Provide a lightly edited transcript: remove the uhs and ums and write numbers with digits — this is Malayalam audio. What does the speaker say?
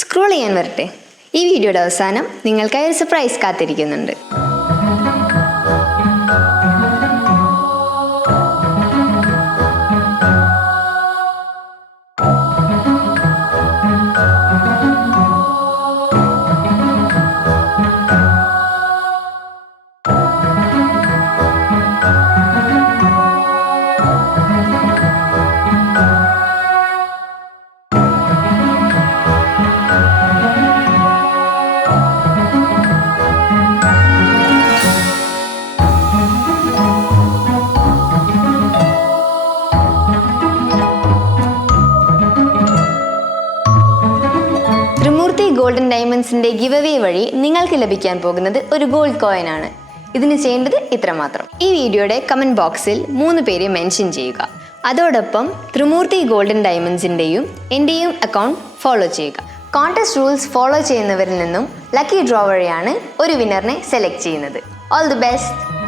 സ്ക്രോൾ ചെയ്യാൻ വരട്ടെ. ഈ വീഡിയോയുടെ അവസാനം നിങ്ങൾക്കായി ഒരു സർപ്രൈസ് കാത്തിരിക്കുന്നുണ്ട്. ത്രിമൂർത്തി ഗോൾഡൻ ഡയമണ്ട്സിന്റെ ഗിവ് അവേ വഴി നിങ്ങൾക്ക് ലഭിക്കാൻ പോകുന്നത് ഒരു ഗോൾഡ് കോയിൻ ആണ്. ഇതിന് ചെയ്യേണ്ടത് ഇത്രമാത്രം. ഈ വീഡിയോയുടെ കമന്റ് ബോക്സിൽ 3 പേരെ മെൻഷൻ ചെയ്യുക. അതോടൊപ്പം ത്രിമൂർത്തി ഗോൾഡൻ ഡയമണ്ട്സിന്റെയും എന്റെയും അക്കൗണ്ട് ഫോളോ ചെയ്യുക. കോൺടെസ്റ്റ് റൂൾസ് ഫോളോ ചെയ്യുന്നവരിൽ നിന്നും ലക്കി ഡ്രോ വഴിയാണ് ഒരു വിന്നറിനെ സെലക്ട് ചെയ്യുന്നത്. All the best.